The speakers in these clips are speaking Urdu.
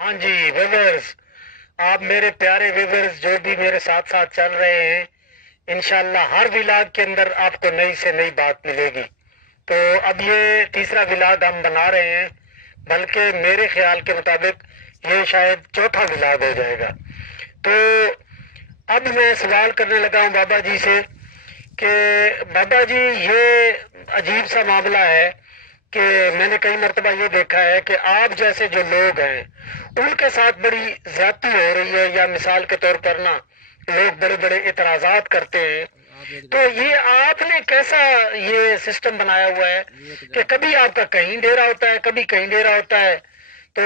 ہاں جی ویورز، آپ میرے پیارے ویورز جو بھی میرے ساتھ ساتھ چل رہے ہیں، انشاءاللہ ہر ولاگ کے اندر آپ کو نئی سے نئی بات ملے گی۔ تو اب یہ تیسرا ولاگ ہم بنا رہے ہیں، بلکہ میرے خیال کے مطابق یہ شاید چوتھا ولاگ ہو جائے گا۔ تو اب میں سوال کرنے لگا ہوں بابا جی سے کہ بابا جی یہ عجیب سا معاملہ ہے کہ میں نے کئی مرتبہ یہ دیکھا ہے کہ آپ جیسے جو لوگ ہیں ان کے ساتھ بڑی زیادتی ہو رہی ہے، یا مثال کے طور پر نا لوگ بڑے بڑے اعتراضات کرتے ہیں۔ تو یہ آپ نے کیسا یہ سسٹم بنایا ہوا ہے کہ کبھی آپ کا کہیں ڈیرا ہوتا ہے، کبھی کہیں ڈیرا ہوتا ہے؟ تو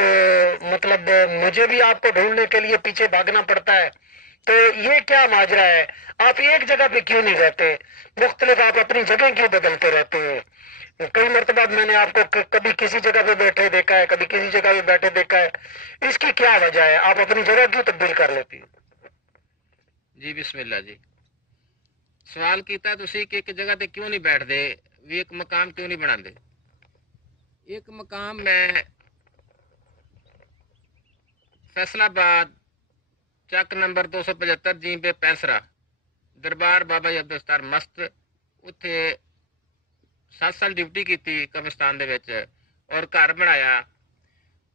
مطلب مجھے بھی آپ کو ڈھونڈنے کے لیے پیچھے بھاگنا پڑتا ہے۔ تو یہ کیا ماجرا ہے؟ آپ ایک جگہ پہ کیوں نہیں رہتے؟ مختلف آپ اپنی جگہ کیوں بدلتے رہتے ہیں؟ کئی مرتبہ میں نے آپ کو کبھی کسی جگہ پہ بیٹھے دیکھا ہے، کبھی کسی جگہ پہ بیٹھے دیکھا ہے۔ اس کی کیا وجہ ہے؟ آپ اپنی جگہ کیوں تبدیل کر لیتی ہو؟ جی بسم اللہ جی، سوال کیتا تسی کہ ایک جگہ تے کیوں نہیں بیٹھ دے، بھی ایک مقام کیوں نہیں بنا دے۔ ایک مقام میں فیصلہ آباد چک نمبر 275 جی بے پینسرا دربار بابا جی عبدالستار مست اتھے 7 سال ڈیوٹی کی قبرستان دے وچ اور گھر بنایا۔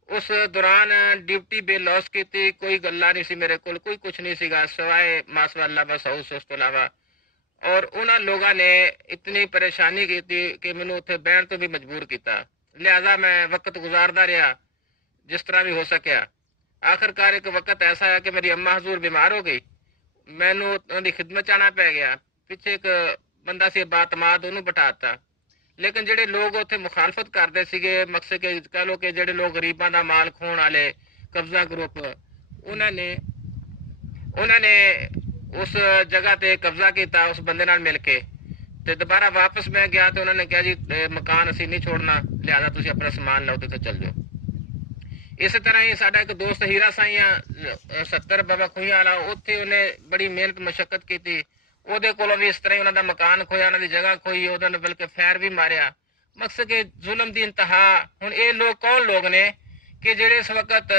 اس دوران ڈیوٹی بے لوس کی، کوئی گلا نہیں سی میرے کول، کوئی کچھ نہیں سیگا سوائے ماسوا اللہ بس ہاؤس، اس تو علاوہ اور انہاں لوگاں نے اتنی پریشانی کی تھی کہ مینوں اتنے بہن تو بھی مجبور کیتا، لہذا میں وقت گزاردا رہا جس طرح بھی ہو سکیا۔ آخرکار ایک وقت ایسا ہے کہ میری اماں حضور بیمار ہو گئی، مینوں انہاں دی خدمت آنا پی گیا۔ پیچھے ایک بندہ سی باعتماد انہوں بٹھاتا، لیکن جڑے لوگ اتنے مخالفت کرتے سیگے، مقصد کہ کہہ لو کہ جڑے لوگ غریباں دا مال کھون والے قبضہ گروپ، انہوں نے اس جگہ تے قبضہ کیتا اس بندے نال مل کے۔ تے دوبارہ واپس میں گیا تو انہوں نے کہا جی مکان اسی نہیں چھوڑنا، لہذا تسی اپنا سامان لاؤ تے چل جاؤ۔ اسی طرح ہی ساڈا ایک دوست ہیرا سائیاں 70 بابا خوہیاں والا، اتنے انہیں بڑی محنت مشقت کی تھی، وہ کولوں بھی اس طرح ہی انہوں دا مکان کھویا، انہوں دی جگہ کھوئی، انہوں نے بلکہ فیر بھی ماریا۔ مقصد کہ ظلم دی انتہا۔ ہن اے لوگ کون لوگ نے کہ جڑے اس وقت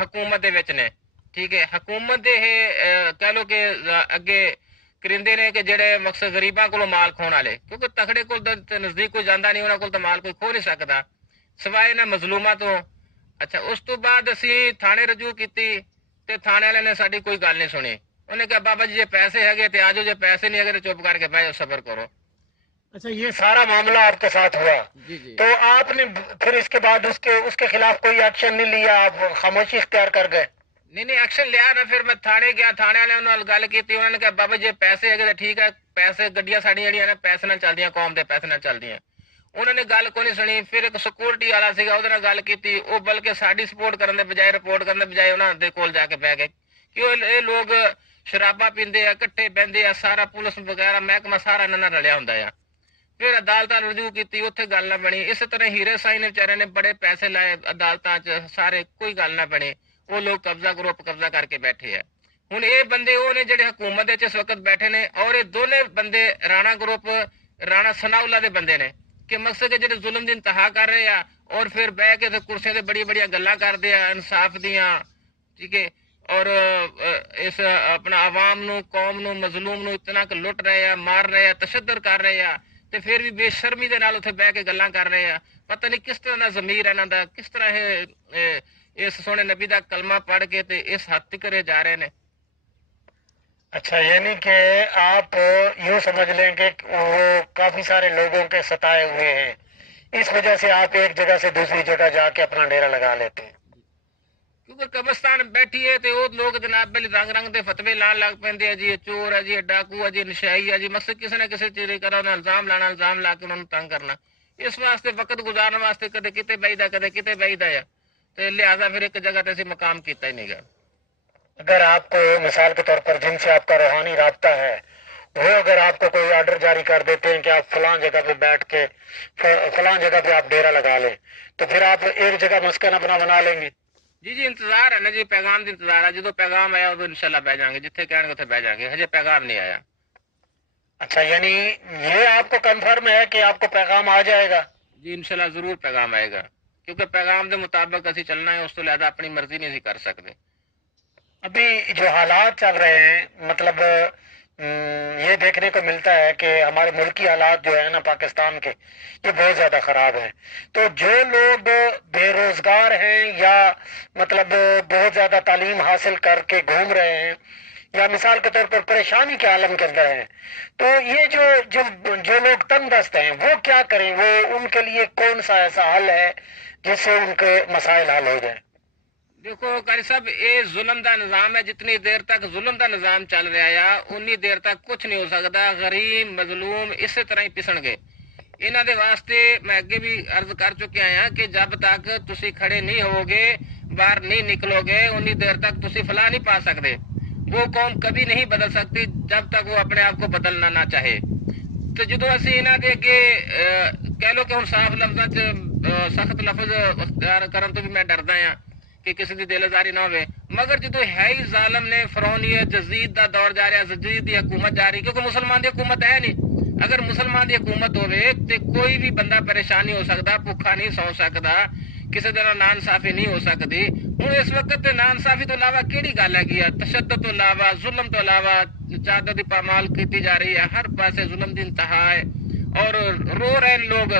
حکومت دے وچ نے، ٹھیک ہے، حکومت دے کہہ لو کہ اگے کرندے نے کہ جڑے مقصد غریباں کولوں مال کھون والے، کیونکہ تکڑے کول نزدیک کوئی جاندا نہیں، انہاں کول تو مال کوئی کھو نہیں سکدا سوائے انہاں مظلوماں تو۔ اچھا اس تو بعد اسی تھانے رجوع کیتی تے تھانے والے نے ساری کوئی گل نہیں سنی، انہیں کہا بابا جی جے پیسے ہے تے آجو، جے پیسے نہیں ہے تو چپ کر کے بھائی صبر کرو۔ اچھا یہ سارا معاملہ آپ کے ساتھ ہوا؟ جی جی تو آپ نے پھر اس کے بعد اس کے خلاف کوئی ایکشن نہیں لیا؟ آپ خاموشی اختیار کر گئے؟ نہیں ایکشن لیا نا، پھر میں تھانے گیا، تھانے والے انہوں گل کی، انہوں نے کہا بابا جی پیسے ہے تو ٹھیک ہے، پیسے گڈیاں ساڑیاں جڑیاں نے پیسے نہ چلدیاں، قوم دے پیسے نہ چلدیاں۔ انہوں نے گل کو نہیں سنی، پھر ایک سیکورٹی والا سیگا وہ گل کی، وہ بلکہ ساری سپورٹ کرنے بجائے رپورٹ کرنے بجائے انہوں دے کول جا کے بہ گئے کہ یہ لوگ شراباں پیندے آ، کٹھے بہندے آ، سارا پولیس وغیرہ محکمہ سارا انہاں نال رلیا ہوندا ہے۔ پھر عدالت رجوع کی، اتنے گل نہ بنی۔ اس طرح ہیرے سائی نے بچارے نے بڑے پیسے لائے عدالتاں چ، سارے کوئی گل نہ بنی، وہ لوگ قبضہ گروپ قبضہ کر کے بیٹھے ہیں۔ ہن یہ بندے وہ نے جڑے حکومت دے اس وقت بیٹھے نے، اور یہ دونوں بندے رانا گروپ رانا ثناء اللہ دے بندے نے، کہ مقصد کہ جڑے ظلم دی انتہا کر رہے ہیں اور پھر بہ کے کرسیاں تے بڑی بڑی گلاں کردے ہیں انصاف دیاں، ٹھیک ہے، اور اس اپنا عوام نو، قوم نو، مظلوم نو اتنا کہ لٹ رہے ہیں، مار رہے ہیں، تشدد کر رہے ہیں، تے پھر بھی بے شرمی دے نال اتنے بہ کے گلاں کر رہے ہیں۔ پتہ نہیں کس طرح دا ضمیر ہے انہاں دا، کس طرح اس سونے نبی دا کلمہ پڑھ کے تے اس حد تک جا رہے نے۔ اچھا یعنی کہ آپ یوں سمجھ لیں کہ وہ کافی سارے لوگوں کے ستائے ہوئے ہیں، اس وجہ سے آپ ایک جگہ سے دوسری جگہ جا کے اپنا ڈیرا لگا لیتے ہیں؟ کیونکہ قبرستان بیٹھی ہے تے وہ لوگ جناب بلی رنگ رنگ دے فتوے لان لگ پیندے ہیں، جی یہ چور ہے، جی یہ ڈاکو ہے، جی نشائی ہے، جی مقصد کسی نہ کسی چیز کرا انہیں الزام لانا، الزام لا کے انہوں نے تنگ کرنا، اس واسطے وقت گزارنے واسطے کدے کتے بیدا کدے کتے بیدا ہے، تے لہذا پھر ایک جگہ تے اسی مقام کیتا ہی نہیں گا۔ اگر آپ کو مثال کے طور پر جن سے آپ کا روحانی رابطہ ہے، وہ اگر آپ کو کوئی آرڈر جاری کر دیتے ہیں کہ آپ فلاں جگہ پہ بیٹھ کے فلاں جگہ پہ آپ ڈیرا لگا لیں، تو پھر آپ ایک جگہ مسکن اپنا بنا لیں گے؟ جی جی انتظار ہے نا جی، پیغام دی انتظار ہے، جدو پیغام آیا ادو انشاءاللہ بہ جائیں گے، جتھے کہنے گے اتنے بہ جائیں گے، ہجے پیغام نہیں آیا۔ اچھا یعنی یہ آپ کو کنفرم ہے کہ آپ کو پیغام آ جائے گا؟ جی انشاءاللہ ضرور پیغام آئے گا۔ کیونکہ پیغام دے مطابق اسی چلنا ہے، اس تو لہذا اپنی مرضی نہیں کر سکتے۔ ابھی جو حالات چل رہے ہیں مطلب یہ دیکھنے کو ملتا ہے کہ ہمارے ملکی حالات جو ہے نا پاکستان کے، یہ بہت زیادہ خراب ہیں۔ تو جو لوگ بے روزگار ہیں یا مطلب بہت زیادہ تعلیم حاصل کر کے گھوم رہے ہیں یا مثال کے طور پر پریشانی کے عالم کے اندر ہیں، تو یہ جو لوگ تنگ دست ہیں وہ کیا کریں؟ وہ ان کے لیے کون سا ایسا حل ہے جس سے ان کے مسائل حل ہو جائیں؟ دیکھو قاری صاحب، یہ ظلم دا نظام ہے، جتنی دیر تک ظلم دا نظام چل رہا ہے انی دیر تک کچھ نہیں ہو سکتا۔ غریب مظلوم اسی طرح ہی پسن گے۔ انہوں دے واسطے میں اگے بھی عرض کر چکے ہیں کہ جب تک تسی کھڑے نہیں ہو گے، باہر نہیں نکلو گے، انی دیر تک تسی فلاح نہیں پا سکتے۔ وہ قوم کبھی نہیں بدل سکتی جب تک وہ اپنے آپ کو بدلنا نہ چاہے۔ تو جدو اسی انہوں دے اگے کہہ لو کہ ہوں صاف لفظاں سخت لفظ اختیار کرن تو بھی میں ڈردا ہاں کہ کسی دی دل آزاری نہ ہوئے، مگر جدو ہے ہی ظالم نے فرعونیت جزید دا دور جا رہا، جزید دی حکومت جا رہی، کیونکہ مسلمان دی حکومت ہے نہیں۔ اگر مسلمان دی حکومت ہوئے تے کوئی بھی بندہ پریشان نہیں ہو سکتا، بھوکا نہیں سو سکتا، کسی طرح نا انصافی نہیں ہو سکتی۔ ہوں اس وقت نا انصافی تو علاوہ کیڑی گل ہے؟ تشدد تو علاوہ، ظلم تو علاوہ چادر دی پامال کی جا رہی ہے، ہر پاسے ظلم دی انتہا ہے، اور رو رہے ہیں لوگ۔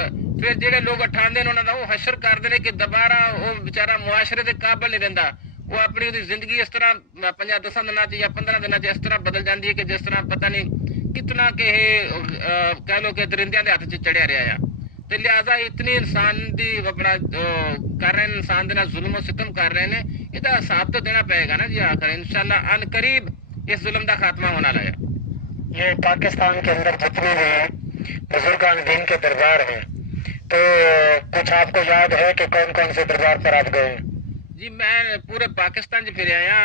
پھر جہے لوگ اٹھاندے انہوں کا وہ حشر کرتے ہیں کہ دوبارہ وہ بیچارہ معاشرے کے قابل نہیں رہتا، وہ اپنی زندگی اس طرح 5-10 دنوں یا 15 دنوں اس طرح بدل جاتی ہے کہ جس طرح پتہ نہیں کتنا کہ کہہ لو کہ درندیاں دے ہاتھ چڑھیا رہا ہے۔ تو لہٰذا اتنی انسان دی اپنا کر رہے ہیں، انسان دے ظلم و ستم کر رہے ہیں، یہ حساب تو دینا پائے گا نا جی آخر انشاءاللہ ان قریب اس ظلم دا خاتمہ ہونا لگا۔ یہ پاکستان کے اندر جتنے بھی بزرگان دین کے دربار ہیں، تو کچھ آپ کو یاد ہے کہ کون کون سے دربار پر آپ گئے ہیں؟ جی میں پورے پاکستان پھر آیا،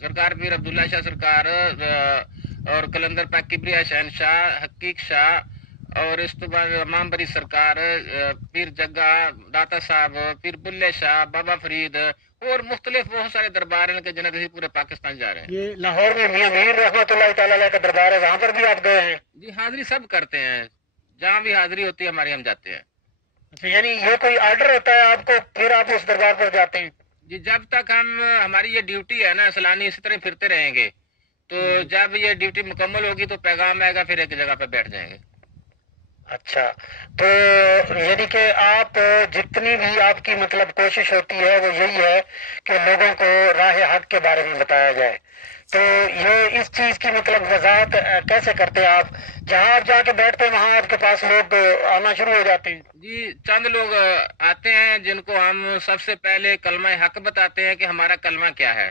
سرکار پیر عبداللہ شاہ سرکار اور کلندر پاک کبریا شہنشاہ حقیق شاہ، اور اس تو بعد امام بری سرکار، پیر جگا داتا صاحب، پیر بلے شاہ، بابا فرید، اور مختلف بہت سارے دربار ہیں کہ جنہیں پورے پاکستان جا رہے ہیں۔ یہ لاہور میں میاں میر رحمۃ اللہ تعالی علیہ کا دربار ہے، وہاں پر بھی آپ گئے ہیں؟ جی حاضری سب کرتے ہیں، جہاں بھی حاضری ہوتی ہے ہماری ہم جاتے ہیں۔ یعنی یہ کوئی آرڈر ہوتا ہے آپ کو پھر آپ اس دربار پر جاتے ہیں؟ جی جب تک ہماری یہ ڈیوٹی ہے نا سلانی اسی طرح پھرتے رہیں گے، تو جب یہ ڈیوٹی مکمل ہوگی تو پیغام آئے گا، پھر ایک جگہ پہ بیٹھ جائیں گے۔ اچھا، تو یعنی کہ آپ جتنی بھی آپ کی مطلب کوشش ہوتی ہے وہ یہی ہے کہ لوگوں کو راہ حق کے بارے میں بتایا جائے، تو یہ اس چیز کی مطلب وضاحت کیسے کرتے ہیں آپ؟ جہاں آپ جا کے بیٹھتے ہیں وہاں آپ کے پاس لوگ آنا شروع ہو جاتے ہیں؟ جی چند لوگ آتے ہیں جن کو ہم سب سے پہلے کلمہ حق بتاتے ہیں کہ ہمارا کلمہ کیا ہے،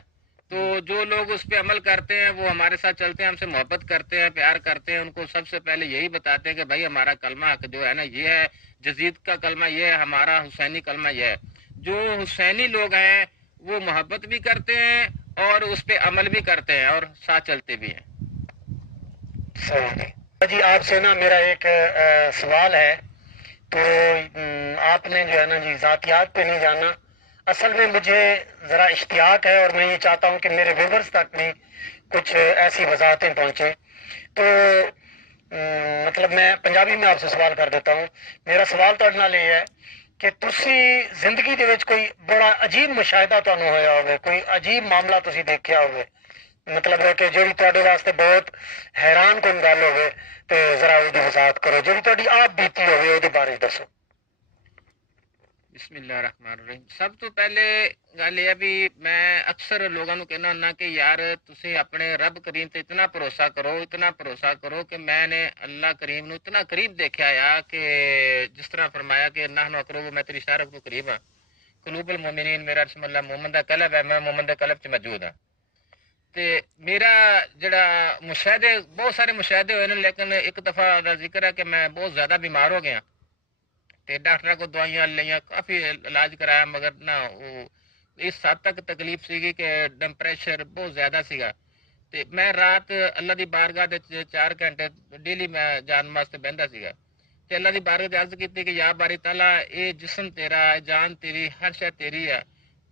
تو جو لوگ اس پہ عمل کرتے ہیں وہ ہمارے ساتھ چلتے ہیں، ہم سے محبت کرتے ہیں، پیار کرتے ہیں، ان کو سب سے پہلے یہی بتاتے ہیں کہ بھائی ہمارا کلمہ حق جو ہے نا یہ ہے، جزید کا کلمہ یہ ہے، ہمارا حسینی کلمہ یہ ہے۔ جو حسینی لوگ ہیں وہ محبت بھی کرتے ہیں اور اس پہ عمل بھی کرتے ہیں اور ساتھ چلتے بھی ہیں۔ صحیح جی، آپ سے نا میرا ایک سوال ہے، تو آپ نے جو ہے نا جی ذاتیات پہ نہیں جانا، اصل میں مجھے ذرا اشتیاق ہے اور میں یہ چاہتا ہوں کہ میرے ویورز تک بھی کچھ ایسی وضاحتیں پہنچیں، تو مطلب میں پنجابی میں آپ سے سوال کر دیتا ہوں۔ میرا سوال تو نال یہ ہے کہ تسی زندگی دے وچ کوئی بڑا عجیب مشاہدہ تانوں ہویا ہوئے، کوئی عجیب معاملہ تسی دیکھیا ہوئے، مطلب ہے کہ جڑی تواڈے واسطے بہت حیران کن گل ہوئے، تو ذرا اس کی وضاحت کرو، جڑی تواڈی آپ بیتی ہوئے وہ بارے دسو۔ بسم اللہ الرحمن الرحیم۔ سب تو پہلے گل یہ بھی میں اکثر لوگوں کو کہنا ہونا کہ یار تسی اپنے رب کریم تے اتنا بھروسہ کرو، اتنا بھروسہ کرو کہ میں نے اللہ کریم نو اتنا قریب دیکھا یا کہ جس طرح فرمایا کہ نحن اقرب میں تیری شارک تو قریب ہاں، قلوب المؤمنین میرا بسم اللہ مومن دا قلب ہے، میں مومن دا قلب چ موجود ہاں۔ تے میرا جڑا مشاہدے بہت سارے مشاہدے ہوئے نے، لیکن ایک دفعہ دا ذکر ہے کہ میں بہت زیادہ بیمار ہو گیا، تے ڈاکٹر کو دوائیاں لائیاں، کافی علاج کرایا، مگر نہ وہ اس حد تک تکلیف سیگی کہ ٹمپریچر بہت زیادہ سیگا۔ تے میں رات اللہ دی بارگاہ دے 4 گھنٹے ڈیلی میں جان واسطے بہندا سیگا، تے اللہ دی بارگاہ دے عرض کیتی کہ یا باری تعالیٰ اے جسم تیرا ہے، جان تیری، ہر شے تیری ہے،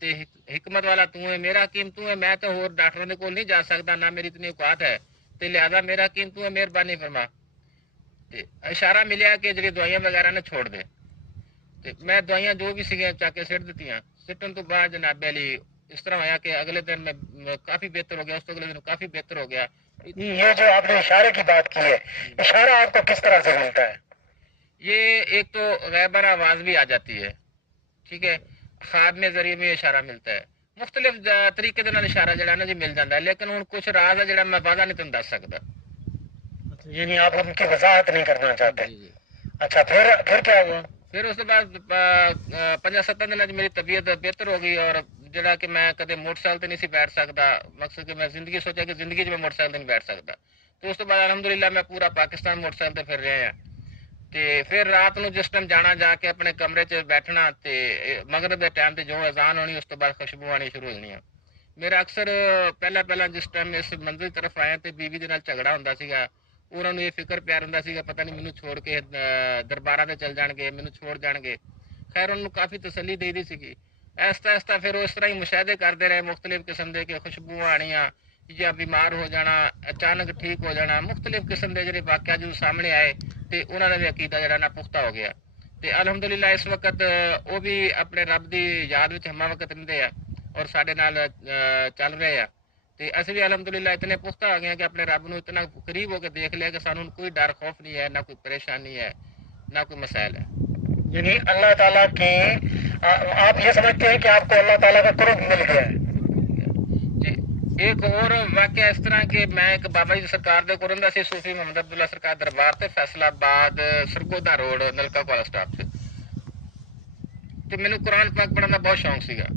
تے حکمت والا تو ہے، میرا حکیم تو ہے، میں تو ہور ڈاکٹروں دے کول نہیں جا سکدا، نہ میری اتنی اوقات ہے، تے لہذا میرا حکیم تو ہے، مہربانی فرما۔ تے اشارہ ملیا کہ جڑی دوائیاں وغیرہ نے چھوڑ دے، ਤੇ ਮੈਂ ਦਵਾਈਆਂ ਜੋ ਵੀ ਸੀਗੀਆਂ ਚੱਕ ਕੇ ਸਿੱਟ ਦਿੱਤੀਆਂ। ਸਿੱਟਣ ਤੋਂ ਬਾਅਦ ਜਨਾਬ ਅਲੀ اس طرح ہویا کہ اگلے دن میں کافی بہتر ہو گیا، اس تو اگلے دن کافی بہتر ہو گیا۔ یہ جو آپ نے اشارے کی بات کی ہے، اشارہ آپ کو کس طرح سے ملتا ہے؟ یہ ایک تو غیبر آواز بھی آ جاتی ہے، ٹھیک ہے، خواب میں ذریعے میں اشارہ ملتا ہے، مختلف طریقے دے نال اشارہ جڑا نا جی مل جاتا ہے، لیکن ہن کچھ راز ہے جڑا میں واضح نہیں تمہیں دس سکتا۔ یعنی آپ ان کی وضاحت نہیں کرنا چاہتے؟ جی۔ اچھا، پھر کیا ہوا؟ پھر اس کے بعد 5-7 دن میری طبیعت بہتر ہو گئی، اور جڑا کہ میں کدے موٹر سائیکل تے نہیں سی بیٹھ سکتا، مقصد کہ میں زندگی سوچا کہ زندگی میں موٹر سائیکل تے نہیں بیٹھ سکتا، تو اس کے بعد الحمدللہ میں پورا پاکستان موٹر سائیکل تے پھر رہا ہاں۔ تے پھر رات نو جس ٹائم جانا، جا کے اپنے کمرے چ بیٹھنا، تے مغرب دے ٹائم تے جو اذان ہونی اس تو بعد خوشبو آنی شروع ہو جانی۔ میرا اکثر پہلا جس ٹائم اس منزل طرف آیا تے بیوی دے نال جھگڑا ہوندا سیگا، انہوں نے یہ فکر پیار ہوندا سیگا پتہ نہیں مینوں چھوڑ کے درباراں تے چل جان گے، مینوں چھوڑ جان گے۔ خیر انہوں کافی تسلی دے دی سیگی۔ آہستہ پھر اس طرح ہی مشاہدے کرتے رہے مختلف قسم دے کہ خوشبو آنیاں یا بیمار ہو جانا، اچانک ٹھیک ہو جانا، مختلف قسم دے جڑے واقعات جو سامنے آئے تے انہاں دا بھی عقیدہ جڑا نا پختہ ہو گیا۔ تے الحمدللہ اس وقت وہ بھی اپنے رب دی یاد وچ ہما وقت رہندے ہیں اور ساڈے نال چل رہے ہیں، تے اسی بھی الحمدللہ اتنے پختہ ہو گئے کہ اپنے رب نو اتنا قریب ہو کے دیکھ لیا کہ سانوں کوئی ڈر خوف نہیں ہے، نہ کوئی پریشانی ہے، نہ کوئی مسائل ہے۔ یعنی اللہ تعالیٰ کی آپ یہ سمجھتے ہیں کہ آپ کو اللہ تعالیٰ کا قرب مل گیا ہے؟ جی۔ ایک اور واقعہ اس طرح کہ میں ایک بابا جی سرکار دے قرب دا سی، صوفی محمد عبداللہ سرکار دربار تے فیصل آباد سرگودا روڈ نلکا والا سٹاپ سے، تے مینوں قرآن پاک پڑھن دا بہت شوق سیگا،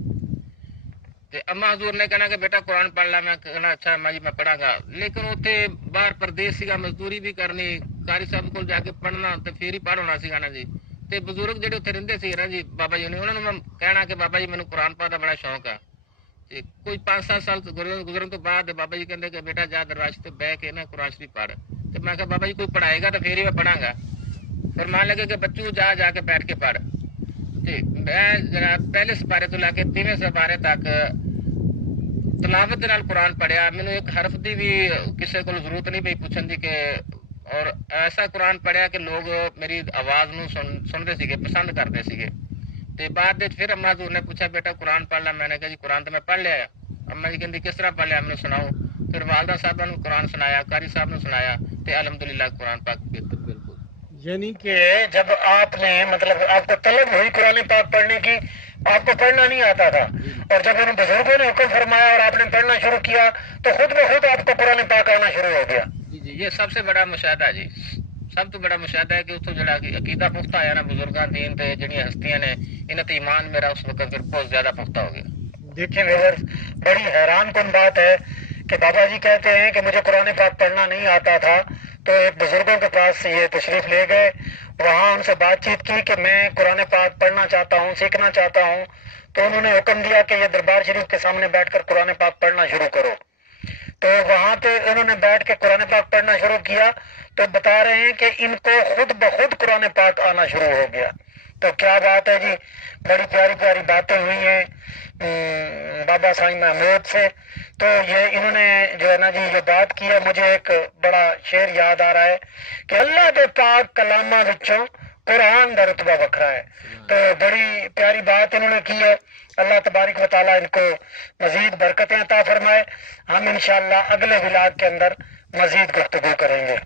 تے اما حضور نے کہنا کہ بیٹا قرآن پڑھ لا، میں کہنا اچھا اما جی میں پڑھاں گا، لیکن اتنے باہر پردیس سیگا، مزدوری بھی کرنی، قاری صاحب کول جا کے پڑھنا تے پھر ہی پڑھ ہونا سیگا نا جی۔ تے بزرگ جڑے اتنے رہندے سی نا جی بابا جی نے، انہوں نے میں کہنا کہ بابا جی مینوں قرآن پاک دا بڑا شوق ہے۔ تے کوئی 5-7 سال گزرن تو بعد بابا جی کہندے کہ بیٹا جا دروازے تے بیٹھ کے نا قرآن شریف پڑھ، تے میں کہا بابا جی کوئی پڑھائے گا تو پھر ہی میں پڑھاں گا۔ فرمان لگے کہ بچوں جا کے بیٹھ کے پڑھ، تے میں جناب پہلے سپارے تو لے کے 3ویں سپارے تک تلاوت دے نال قرآن پڑھیا، مینوں ایک حرف دی بھی کسے کو ضرورت نہیں پئی پوچھن دی، کہ اور ایسا قرآن پڑھیا کہ لوگ میری آواز نو سنتے سیگے، پسند کرتے سیگے۔ تے بعد پھر اما حضور نے پوچھا بیٹا قرآن پڑھ لا، میں نے کہا جی قرآن تو میں پڑھ لیا ہے۔ اما جی کہندی کس طرح پڑھ لیا مینوں سناؤ، پھر والدہ صاحب نے قرآن سنایا، قاری صاحب نے سنایا، تے الحمدللہ قرآن پاک بالکل۔ یعنی کہ جب آپ نے مطلب آپ کو طلب ہوئی قرآن پاک پڑھنے کی، آپ کو پڑھنا نہیں آتا تھا، اور جب ان بزرگوں نے حکم فرمایا اور آپ نے پڑھنا شروع کیا تو خود بخود آپ کو قرآن پاک آنا شروع ہو گیا۔ جی یہ سب سے بڑا مشاہدہ ہے جی، سب تو بڑا مشاہدہ ہے کہ اتوں جڑا عقیدہ پختہ آیا نا بزرگاں دین تے جڑیاں ہستیاں نے، انہاں تے ایمان میرا اس وقت پھر بہت زیادہ پختہ ہو گیا۔ دیکھیں ویورز، بڑی حیران کن بات ہے کہ بابا جی کہتے ہیں کہ مجھے قرآن پاک پڑھنا نہیں آتا تھا، تو ایک بزرگوں کے پاس یہ تشریف لے گئے، وہاں ان سے بات چیت کی کہ میں قرآن پاک پڑھنا چاہتا ہوں، سیکھنا چاہتا ہوں، تو انہوں نے حکم دیا کہ یہ دربار شریف کے سامنے بیٹھ کر قرآن پاک پڑھنا شروع کرو۔ تو وہاں پہ انہوں نے بیٹھ کے قرآن پاک پڑھنا شروع کیا، تو بتا رہے ہیں کہ ان کو خود بخود قرآن پاک آنا شروع ہو گیا۔ تو کیا بات ہے جی، بڑی پیاری پیاری باتیں ہوئی ہیں بابا سائیں محمود سے۔ تو یہ انہوں نے جو ہے نا جی یہ بات کی ہے، مجھے ایک بڑا شعر یاد آ رہا ہے کہ اللہ کے پاک کلاماں وچوں قرآن دا رتبہ وکھرا ہے۔ تو بڑی پیاری بات انہوں نے کی ہے، اللہ تبارک و تعالیٰ ان کو مزید برکتیں عطا فرمائے۔ ہم انشاءاللہ اگلے ولاگ کے اندر مزید گفتگو کریں گے۔